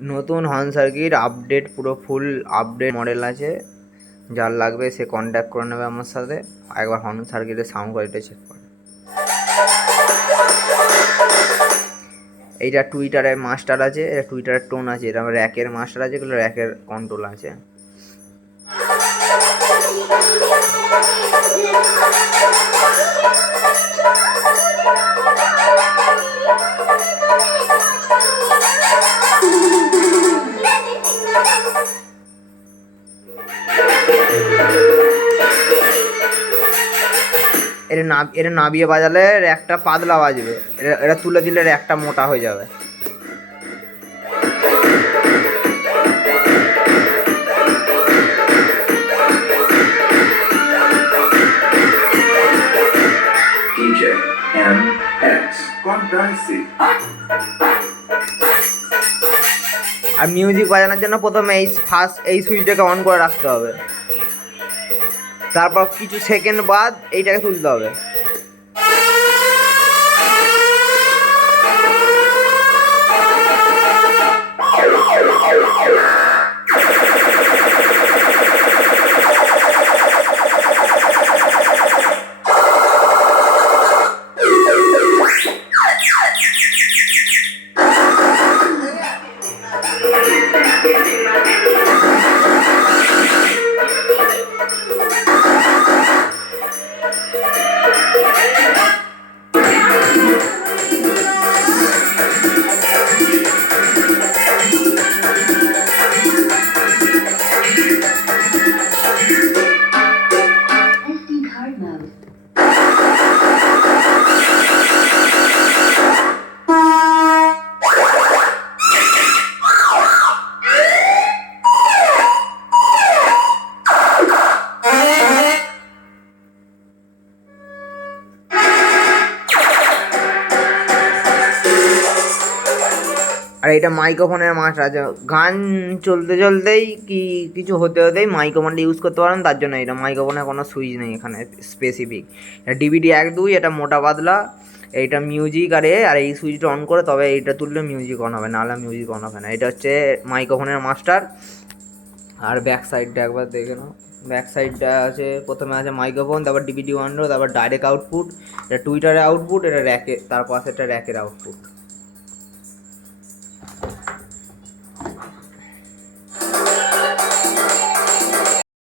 নতুন horn circuit update, পুরো full update model আছে। যার লাগবে সে কন্ট্যাক্ট করে নেবে আমার সাথে। একবার হর্ন সার্কিটের সাউন্ড কোয়ালিটি চেক করে। এইটা টুইটারের মাস্টার আছে, এটা টুইটারের টোন আছে, এটা র্যাকের মাস্টার আছে, এগুলো র্যাকের কন্ট্রোল আছে। এটা নাবিয়ে বাজালে র্যাকটা পাতলা বাজবে, এটা তুলে দিলে র্যাকটা মোটা হয়ে যাবে। আর মিউজিক বাজানোর জন্য প্রথমে এই সুইচটাকে অন করে রাখতে হবে, তারপর কিছু সেকেন্ড বাদ এইটাকে তুলতে হবে। আর এটা মাইক্রোফোনের মাস্টার আছে, গান চলতে চলতেই কি কিছু হতে হতেই মাইক্রোফোনটা ইউজ করতে পারেন, তার জন্য এটা মাইক্রোফোনের কোনো সুইচ নেই এখানে স্পেসিফিক। এটা ডিভিডি 1-2, এটা মোটা পাতলা, এইটা মিউজিক আর এই সুইচটা অন করে তবে এইটা তুললে মিউজিক অন হবে, নাহলে মিউজিক অন হবে না। এটা হচ্ছে মাইক্রোফোনের মাস্টার। আর ব্যাক সাইডটা একবার দেখে নাও। ব্যাক সাইডটা আছে, প্রথমে আছে মাইক্রোফোন, তারপর ডিভিডি 1, তারপর ডাইরেক্ট আউটপুট, এটা টুইটারের আউটপুট, এটা র্যাকের, তার পাশে একটা র্যাকের আউটপুট।